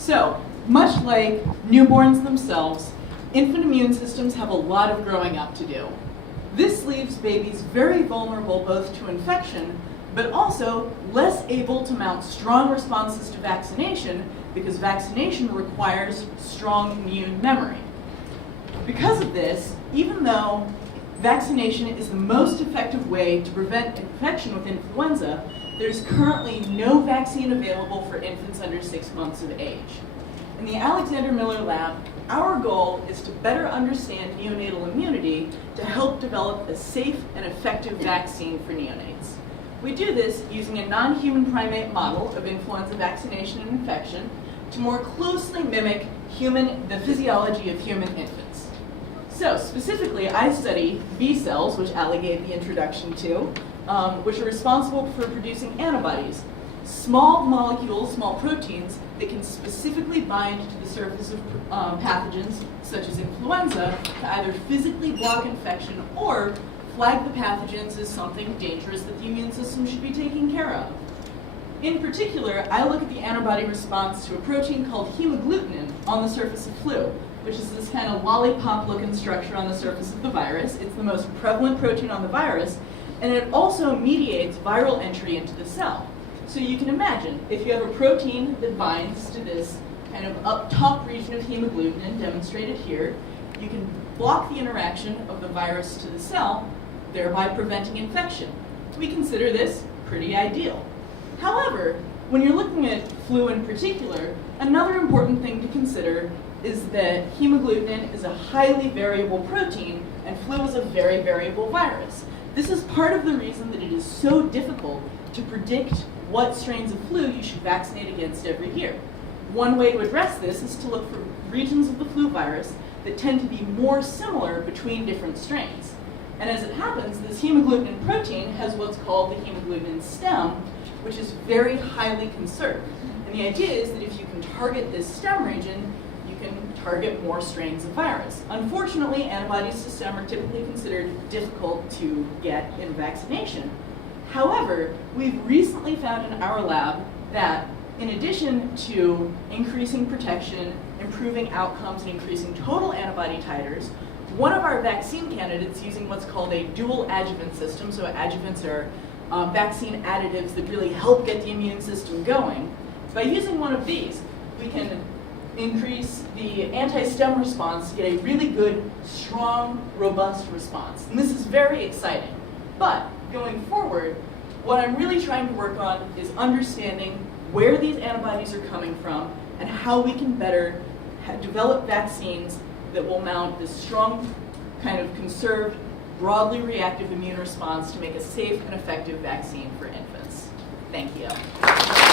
So, much like newborns themselves, infant immune systems have a lot of growing up to do. This leaves babies very vulnerable both to infection, but also less able to mount strong responses to vaccination because vaccination requires strong immune memory. Because of this, even though vaccination is the most effective way to prevent infection with influenza, there's currently no vaccine available for infants under 6 months of age. In the Alexander Miller Lab, our goal is to better understand neonatal immunity to help develop a safe and effective vaccine for neonates. We do this using a non-human primate model of influenza vaccination and infection to more closely mimic the physiology of human infants. So specifically, I study B cells, which Ali gave the introduction to, which are responsible for producing antibodies, small molecules, small proteins that can specifically bind to the surface of pathogens, such as influenza, to either physically block infection or flag the pathogens as something dangerous that the immune system should be taking care of. In particular, I look at the antibody response to a protein called hemagglutinin on the surface of flu, which is this kind of lollipop-looking structure on the surface of the virus. It's the most prevalent protein on the virus, and it also mediates viral entry into the cell. So you can imagine, if you have a protein that binds to this kind of up top region of hemagglutinin, demonstrated here, you can block the interaction of the virus to the cell, thereby preventing infection. We consider this pretty ideal. However, when you're looking at flu in particular, another important thing to consider is that hemagglutinin is a highly variable protein and flu is a very variable virus. This is part of the reason that it is so difficult to predict what strains of flu you should vaccinate against every year. One way to address this is to look for regions of the flu virus that tend to be more similar between different strains. And as it happens, this hemagglutinin protein has what's called the hemagglutinin stem, which is very highly conserved. And the idea is that if you can target this stem region, you can target more strains of virus. Unfortunately, antibodies to stem are typically considered difficult to get in vaccination. However, we've recently found in our lab that in addition to increasing protection, improving outcomes, and increasing total antibody titers, one of our vaccine candidates using what's called a dual adjuvant system, so adjuvants are vaccine additives that really help get the immune system going. By using one of these, we can increase the anti-stem response to get a really good, strong, robust response. And this is very exciting. But going forward, what I'm really trying to work on is understanding where these antibodies are coming from and how we can better develop vaccines that will mount this strong, kind of conserved, broadly reactive immune response to make a safe and effective vaccine for infants. Thank you.